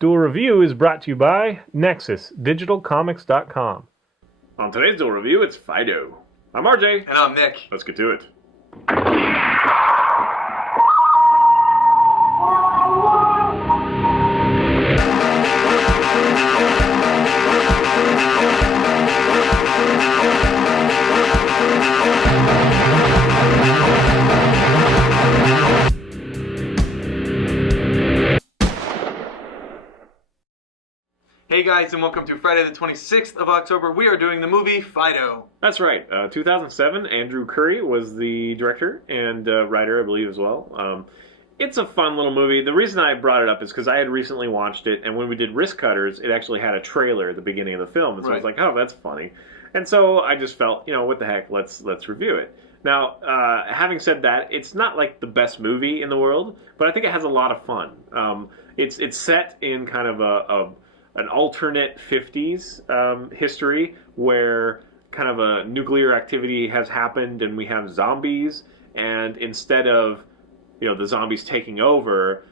Duel Review is brought to you by NexusDigitalComics.com. On today's Duel Review, it's Fido. I'm RJ. And I'm Nick. Let's get to it. Hey guys, and welcome to Friday the 26th of October. We are doing the movie Fido. That's right. 2007, Andrew Curry was the director and writer, I believe, as well. It's a fun little movie. The reason I brought it up is because I had recently watched it, and when we did Risk Cutters, it actually had a trailer at the beginning of the film, and so I was like, oh, that's funny. And so I just felt, what the heck, let's review it. Now, having said that, it's not like the best movie in the world, but I think it has a lot of fun. It's set in kind of an alternate 50s history where kind of a nuclear activity has happened and we have zombies, and instead of the zombies taking over,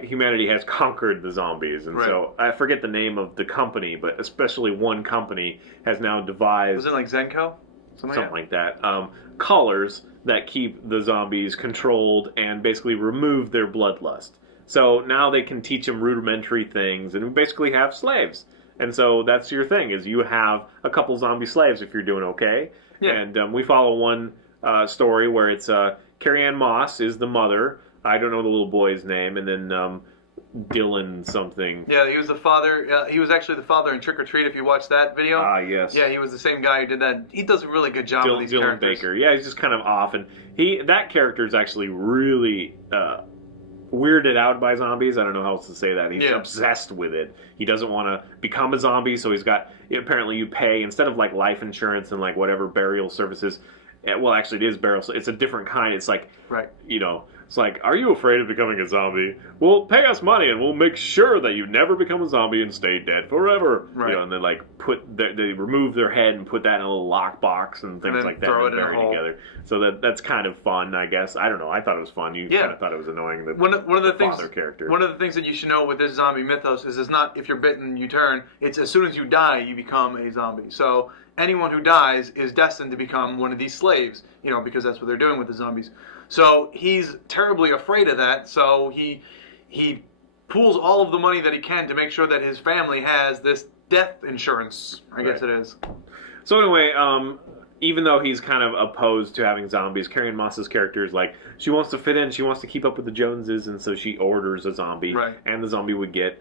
humanity has conquered the zombies. And so I forget the name of the company, but especially one company has now devised... Was it like Zenko? Something like that. Collars that keep the zombies controlled and basically remove their bloodlust. So now they can teach them rudimentary things, and we basically have slaves. And so that's your thing, is you have a couple zombie slaves if you're doing okay. Yeah. And we follow one story where it's Carrie Ann Moss is the mother. I don't know the little boy's name. And then Dylan something. Yeah, he was the father. He was actually the father in Trick or Treat, if you watched that video. Ah, yes. Yeah, he was the same guy who did that. He does a really good job with these Dylan characters. Baker. Yeah, he's just kind of off. And that character is actually really... weirded out by zombies. I don't know how else to say that. He's obsessed with it. He doesn't want to become a zombie, so he's got... Apparently you pay, instead of like life insurance and like whatever burial services... Well, actually it is burial, so it's a different kind. It's like, it's like, are you afraid of becoming a zombie? Well, pay us money and we'll make sure that you never become a zombie and stay dead forever. Right. And then like they remove their head and put that in a little lockbox and things like that and bury it together. So that's kind of fun, I guess. I don't know. I thought it was fun. You kind of thought it was annoying. One of the things that you should know with this zombie mythos is it's not if you're bitten you turn. It's as soon as you die you become a zombie. So anyone who dies is destined to become one of these slaves, because that's what they're doing with the zombies. So he's terribly afraid of that, so he pools all of the money that he can to make sure that his family has this death insurance, I guess it is. So anyway, even though he's kind of opposed to having zombies, Carrie Ann Moss's character is like, she wants to fit in, she wants to keep up with the Joneses, and so she orders a zombie, and the zombie we get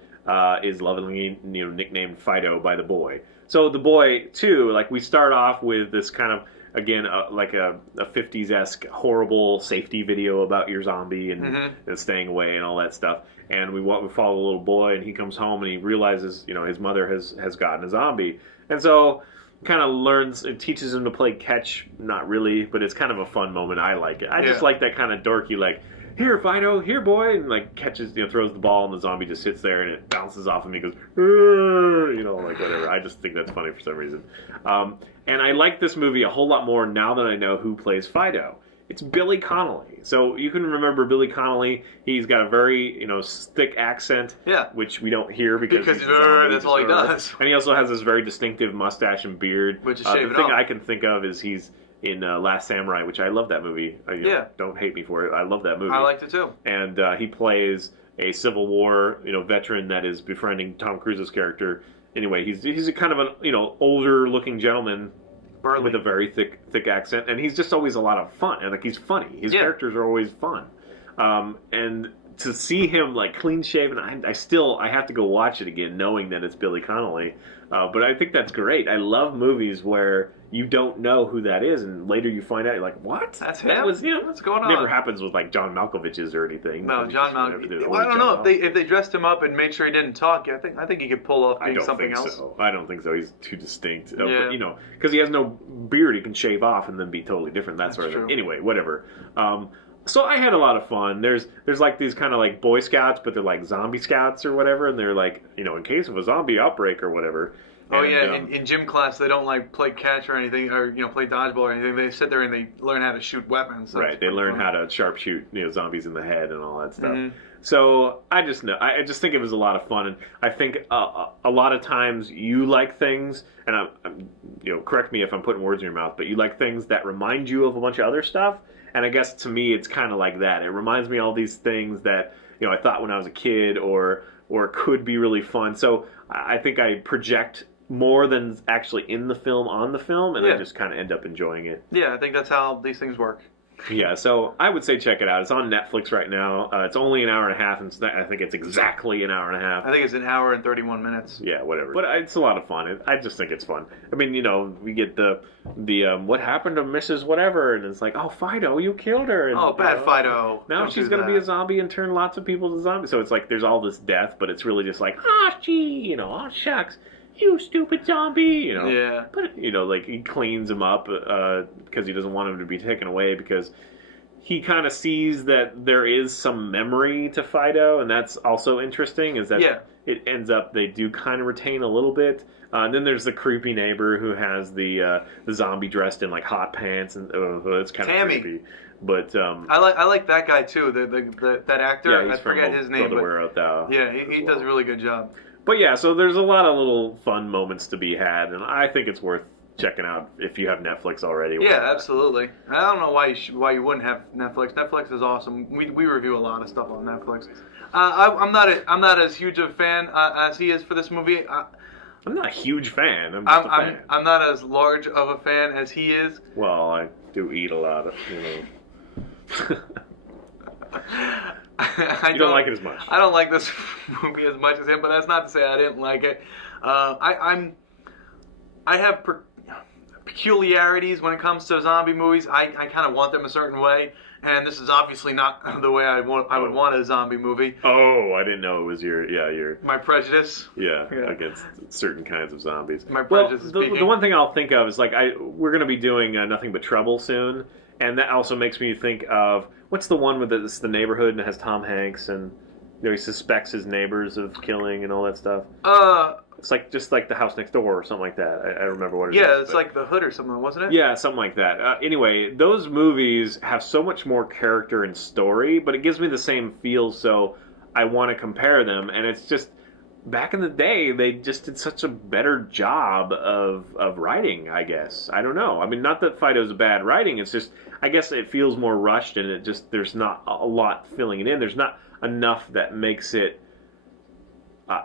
is lovingly nicknamed Fido by the boy. So the boy, too, like we start off with this kind of, again, like a 50s-esque horrible safety video about your zombie and staying away and all that stuff. And we follow the little boy, and he comes home and he realizes, his mother has gotten a zombie. And so kind of learns, it teaches him to play catch. Not really, but it's kind of a fun moment. I like it. I just like that kind of dorky, like, here, Fido, here, boy, and like catches, throws the ball, and the zombie just sits there, and it bounces off him, and he goes, like whatever. I just think that's funny for some reason. And I like this movie a whole lot more now that I know who plays Fido. It's Billy Connolly. So you can remember Billy Connolly. He's got a very, thick accent, which we don't hear because that's all he does. And he also has this very distinctive mustache and beard. Which is the thing I can think of is he's in Last Samurai, which I love that movie. Don't hate me for it. I love that movie. I liked it too. And he plays a Civil War, veteran that is befriending Tom Cruise's character. Anyway, he's a kind of an older looking gentleman with a very thick accent, and he's just always a lot of fun. And like he's funny. His characters are always fun. And to see him like clean shaven, I have to go watch it again, knowing that it's Billy Connolly. But I think that's great. I love movies where you don't know who that is, and later you find out, you're like, what? That's him? That was, what's going on? Never happens with like John Malkovich's or anything. No, John Malkovich. Well, I don't know if they dressed him up and made sure he didn't talk. I think he could pull off being something else. I don't think so. He's too distinct. Because he has no beard, he can shave off and then be totally different. That's sort of thing. Anyway, whatever. So I had a lot of fun. There's like these kind of like Boy Scouts, but they're like zombie scouts or whatever, and they're like, in case of a zombie outbreak or whatever. Oh yeah, in gym class they don't like play catch or anything, or play dodgeball or anything. They sit there and they learn how to shoot weapons. So right, they learn how to sharpshoot zombies in the head and all that stuff. Mm-hmm. So I just think it was a lot of fun, and I think a lot of times you like things, and I'm correct me if I'm putting words in your mouth, but you like things that remind you of a bunch of other stuff, and I guess to me it's kind of like that. It reminds me of all these things that I thought when I was a kid or could be really fun. So I think I project more than actually in the film on the film, and I just kind of end up enjoying it. Yeah, I think that's how these things work. Yeah, so I would say check it out. It's on Netflix right now. It's only an hour and a half, and I think it's exactly an hour and a half. I think it's an hour and 31 minutes. Yeah, whatever. But it's a lot of fun. I just think it's fun. I mean, we get the what happened to Mrs. Whatever, and it's like, oh, Fido, you killed her. And, bad Fido. Now she's going to be a zombie and turn lots of people to zombies. So it's like there's all this death, but it's really just like, gee, oh, shucks. You stupid zombie, Yeah. But, like, he cleans him up because he doesn't want him to be taken away because he kind of sees that there is some memory to Fido, and that's also interesting, is that it ends up they do kind of retain a little bit. And then there's the creepy neighbor who has the zombie dressed in, like, hot pants, and it's kind of creepy. But I like that guy, too, that actor. Yeah, he's I forget his name. Yeah, he does a really good job. But yeah, so there's a lot of little fun moments to be had, and I think it's worth checking out if you have Netflix already. Yeah, absolutely. I don't know why you wouldn't have Netflix. Netflix is awesome. We review a lot of stuff on Netflix. I'm not as huge a fan as he is for this movie. I'm not a huge fan. I'm just a fan. I'm not as large of a fan as he is. Well, I do eat a lot of, You don't like it as much. I don't like this movie as much as him, but that's not to say I didn't like it. I have peculiarities when it comes to zombie movies. I kind of want them a certain way, and this is obviously not the way I would want a zombie movie. Oh, I didn't know it was your my prejudice. Yeah, against certain kinds of zombies. My prejudice. The one thing I'll think of is we're going to be doing Nothing But Trouble soon. And that also makes me think of, what's the one with the neighborhood and it has Tom Hanks and he suspects his neighbors of killing and all that stuff? It's just like The House Next Door or something like that. I remember what it is. Yeah, it's like The Hood or something, wasn't it? Yeah, something like that. Anyway, those movies have so much more character and story, but it gives me the same feel, so I want to compare them. And it's just, back in the day, they just did such a better job of writing, I guess. I don't know. I mean, not that Fido's a bad writing, it's just, I guess it feels more rushed, and there's not a lot filling it in. There's not enough that makes it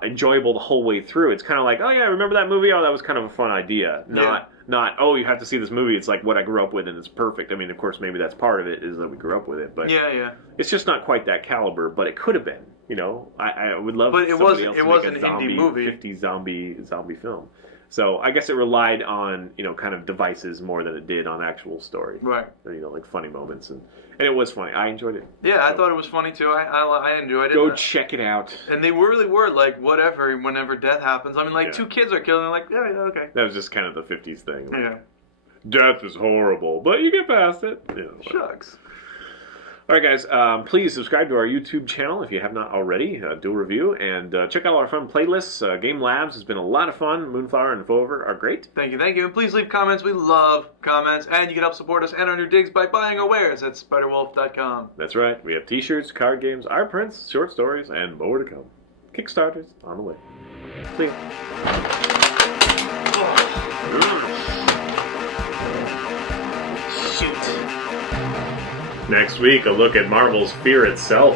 enjoyable the whole way through. It's kind of like, oh yeah, remember that movie? Oh, that was kind of a fun idea. Not, oh, you have to see this movie. It's like what I grew up with, and it's perfect. I mean, of course, maybe that's part of it, is that we grew up with it. But yeah. It's just not quite that caliber, but it could have been. I would love but somebody else to make an a zombie, indie movie. 50s zombie film. So I guess it relied on, kind of devices more than it did on actual story. Right. Like funny moments. And it was funny. I enjoyed it. Yeah, I thought it was funny too. I enjoyed it. Go check it out. And they really were like, whatever, whenever death happens. I mean, two kids are killed, and they're like, yeah, okay. That was just kind of the 50s thing. Yeah. Death is horrible, but you get past it. Shucks. All right, guys, please subscribe to our YouTube channel if you have not already. Duel Review, and check out our fun playlists. Game Labs has been a lot of fun. Moonflower and Fover are great. Thank you. And please leave comments. We love comments. And you can help support us and our new digs by buying our wares at spiderwolf.com. That's right. We have t-shirts, card games, art prints, short stories, and more to come. Kickstarters on the way. See ya. Next week, a look at Marvel's Fear itself.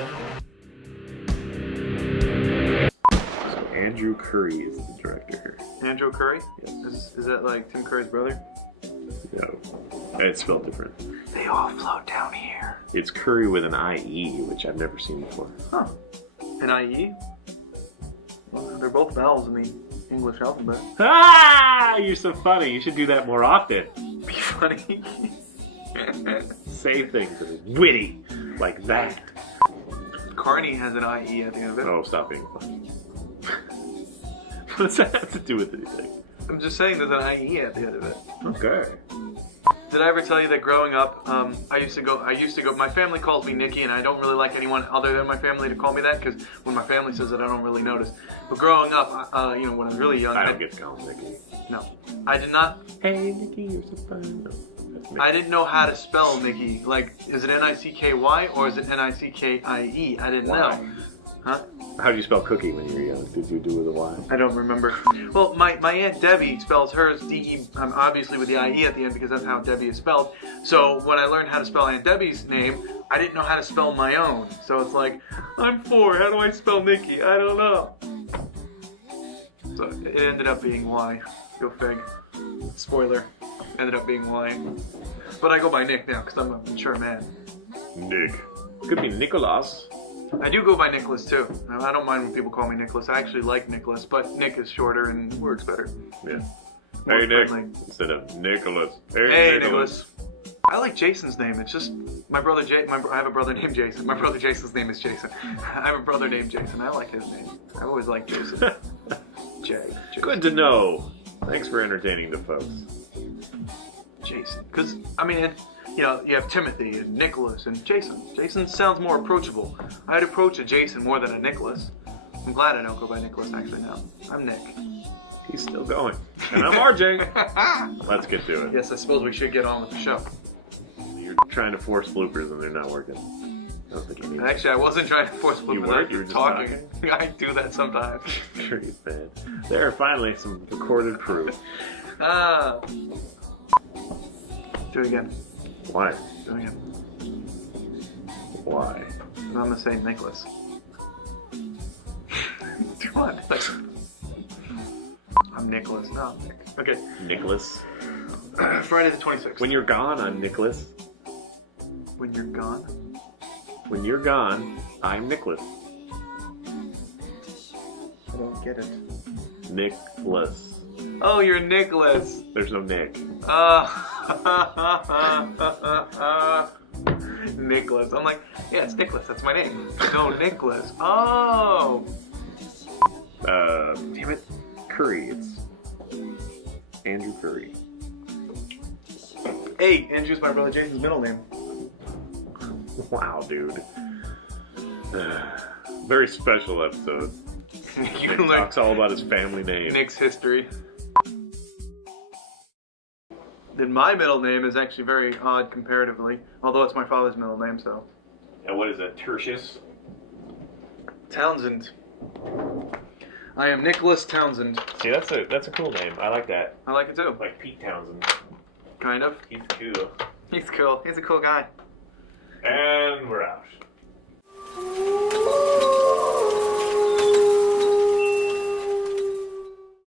So Andrew Curry is the director. Andrew Curry? Yes. Is that like Tim Curry's brother? No. It's spelled different. They all float down here. It's Curry with an I-E, which I've never seen before. Huh. An I-E? Well, they're both vowels in the English alphabet. Ah! You're so funny. You should do that more often. Be funny. Say things that are witty like that. Carney has an IE at the end of it. Oh, stop being funny. What does that have to do with anything? I'm just saying there's an IE at the end of it. Okay. Did I ever tell you that growing up, I used to go, my family calls me Nikki, and I don't really like anyone other than my family to call me that, because when my family says it, I don't really notice. But growing up, you know, when I was really young, I don't get to call him Nikki. No. I did not. Hey, Nikki, you're so fun. No, I didn't know how to spell Nikki. Like, is it N-I-C-K-Y or is it N-I-C-K-I-E? I didn't know. Huh? How do you spell cookie when you were young? Did you do with a Y? I don't remember. Well, my Aunt Debbie spells hers D-E, obviously with the I-E at the end because that's how Debbie is spelled. So when I learned how to spell Aunt Debbie's name, I didn't know how to spell my own. So it's like, I'm 4, how do I spell Nikki? I don't know. So it ended up being Y. Go fig. Spoiler. Ended up being Y. But I go by Nick now because I'm a mature man. Nick. Could be Nicholas. I do go by Nicholas too. I don't mind when people call me Nicholas. I actually like Nicholas, but Nick is shorter and works better. Yeah. More Hey Nick, friendly. instead of Nicholas. Hey Nicholas. I like Jason's name. It's just my brother I have a brother named Jason. My brother Jason's name is Jason. I have a brother named Jason. I like his name. I've always liked Jason. Jason. Good to know. Thanks for entertaining the folks. Jason. Because, I mean, you know, you have Timothy and Nicholas and Jason. Jason sounds more approachable. I'd approach a Jason more than a Nicholas. I'm glad I don't go by Nicholas actually now. I'm Nick. He's still going. And I'm RJ. Let's get to it. Yes, I suppose we should get on with the show. You're trying to force bloopers and they're not working. I don't think you need Actually, I wasn't trying to force bloopers. You weren't? You were just talking. I do that sometimes. Sure you did. There are finally some recorded proof. Do it again. Why? Do it again. Why? I'm gonna say Nicholas. Come on. I'm Nicholas. No, I'm Nick. Okay. Nicholas. Friday the 26th. When you're gone, I'm Nicholas. When you're gone? When you're gone, I'm Nicholas. I don't get it. Nicholas. Oh, you're Nicholas. There's no Nick. Nicholas. I'm like, yeah, it's Nicholas. That's my name. No, Nicholas. Oh. Damn it. Curry. It's Andrew Curry. Hey, Andrew's my brother Jason's middle name. Wow, dude. Very special episode. You Nick talks all about his family name. Nick's history. Then my middle name is actually very odd comparatively, although it's my father's middle name, so. And what is that? Tertius? Townsend. I am Nicholas Townsend. See, that's a cool name. I like that. I like it too. Like Pete Townsend. Kind of. He's cool. He's cool. He's a cool guy. And we're out.